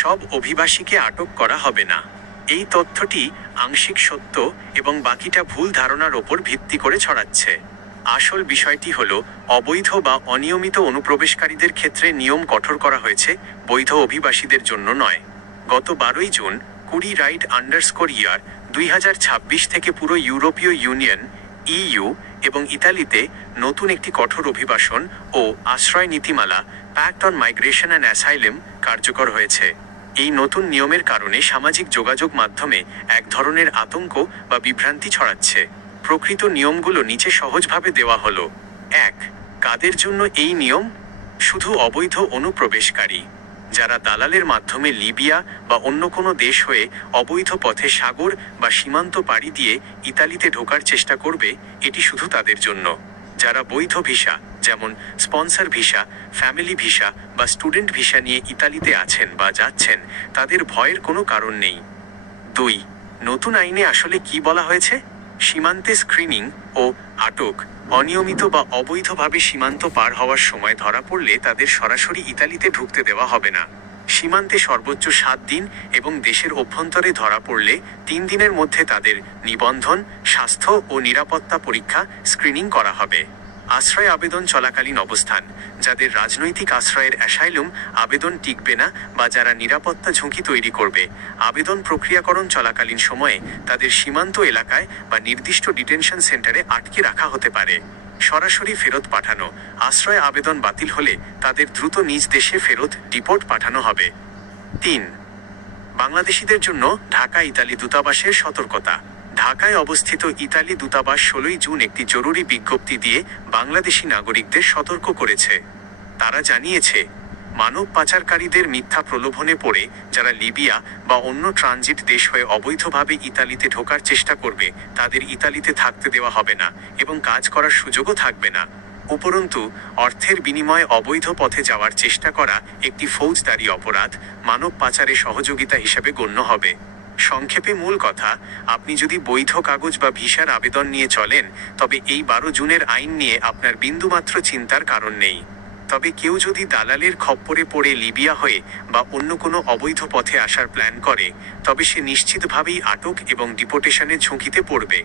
সব অভিবাসীকে আটক করা হবে না। এই তথ্যটি আংশিক সত্য এবং বাকিটা ভুল ধারণার ওপর ভিত্তি করে ছড়াচ্ছে। আসল বিষয়টি হলো, অবৈধ বা অনিয়মিত অনুপ্রবেশকারীদের ক্ষেত্রে নিয়ম কঠোর করা হয়েছে, বৈধ অভিবাসীদের জন্য নয়। গত 12ই জুন 20 রাইট_ইয়ার 2026 থেকে পুরো ইউরোপীয় ইউনিয়ন ইইউ এবং ইতালিতে নতুন একটি কঠোর অভিবাসন ও আশ্রয় নীতিমালা pact on migration and asylum কার্যকর হয়েছে। এই নতুন নিয়মের কারণে সামাজিক যোগাযোগ মাধ্যমে এক ধরনের আতঙ্ক বা বিভ্রান্তি ছড়াচ্ছে। প্রকৃত নিয়মগুলো নিচে সহজভাবে দেওয়া হলো। 1. কাদের জন্য এই নিয়ম? শুধু অবৈধ অনুপ্রবেশকারী। যারা দালালের মাধ্যমে লিবিয়া বা অন্য কোনো দেশ হয়ে অবৈধ পথে সাগর বা সীমান্ত পাড়ি দিয়ে ইতালিতে ঢোকার চেষ্টা করবে, এটি শুধু তাদের জন্য। যারা বৈধ ভিসা, যেমন স্পন্সর ভিসা, ফ্যামিলি ভিসা বা স্টুডেন্ট ভিসা নিয়ে ইতালিতে আছেন বা যাচ্ছেন, তাদের ভয়ের কোনো কারণ নেই। 2. নতুন আইনে আসলে কি বলা হয়েছে? সীমান্তে স্ক্রিনিং ও আটক। অনিয়মিত বা অবৈধভাবে সীমান্ত পার হওয়ার সময় ধরা পড়লে তাদের সরাসরি ইতালিতে ঢুকতে দেওয়া হবে না। সীমান্তে সর্বোচ্চ 7 দিন এবং দেশের অভ্যন্তরে ধরা পড়লে 3 দিনের মধ্যে তাদের নিবন্ধন, স্বাস্থ্য ও নিরাপত্তা পরীক্ষা স্ক্রিনিং করা হবে। আশ্রয় আবেদন চলাকালীন অবস্থান। যাদের রাজনৈতিক আশ্রয়ের অ্যাসাইলুম আবেদন টিকবে না বা যারা নিরাপত্তা ঝুঁকি তৈরি করবে, আবেদন প্রক্রিয়াকরণ চলাকালীন সময়ে তাদের সীমান্ত এলাকায় বা নির্দিষ্ট ডিটেনশন সেন্টারে আটকে রাখা হতে পারে। সরাসরি ফেরত পাঠানো। আশ্রয় আবেদন বাতিল হলে তাদের দ্রুত নিজ দেশে ফেরত ডিপোর্ট পাঠানো হবে। 3. বাংলাদেশিদের জন্য ঢাকা ইতালি দূতাবাসের সতর্কতা। ঢাকায় অবস্থিত ইতালি দূতাবাস 16ই জুন একটি জরুরি বিজ্ঞপ্তি দিয়ে বাংলাদেশি নাগরিকদের সতর্ক করেছে। তারা জানিয়েছে, মানব পাচারকারীদের মিথ্যা প্রলোভনে পড়ে যারা লিবিয়া বা অন্য ট্রানজিট দেশ হয়ে অবৈধভাবে ইতালিতে ঢোকার চেষ্টা করবে, তাদের ইতালিতে থাকতে দেওয়া হবে না এবং কাজ করার সুযোগও থাকবে না। উপরন্তু, অর্থের বিনিময়ে অবৈধ পথে যাওয়ার চেষ্টা করা একটি ফৌজদারি অপরাধ, মানব পাচারে সহযোগিতা হিসেবে গণ্য হবে। সংক্ষেপে মূল কথা, আপনি যদি বৈধ কাগজ বা ভিসার আবেদন নিয়ে চলেন, তবে এই 12 জুনের আইন নিয়ে আপনার বিন্দুমাত্র চিন্তার কারণ নেই। তবে কেউ যদি দালালের খপ্পরে পড়ে লিবিয়া হয়ে বা অন্য কোনো অবৈধ পথে আসার প্ল্যান করে, তবে সে নিশ্চিতভাবেই আটক এবং ডিপোর্টেশনের ঝুঁকিতে পড়বে।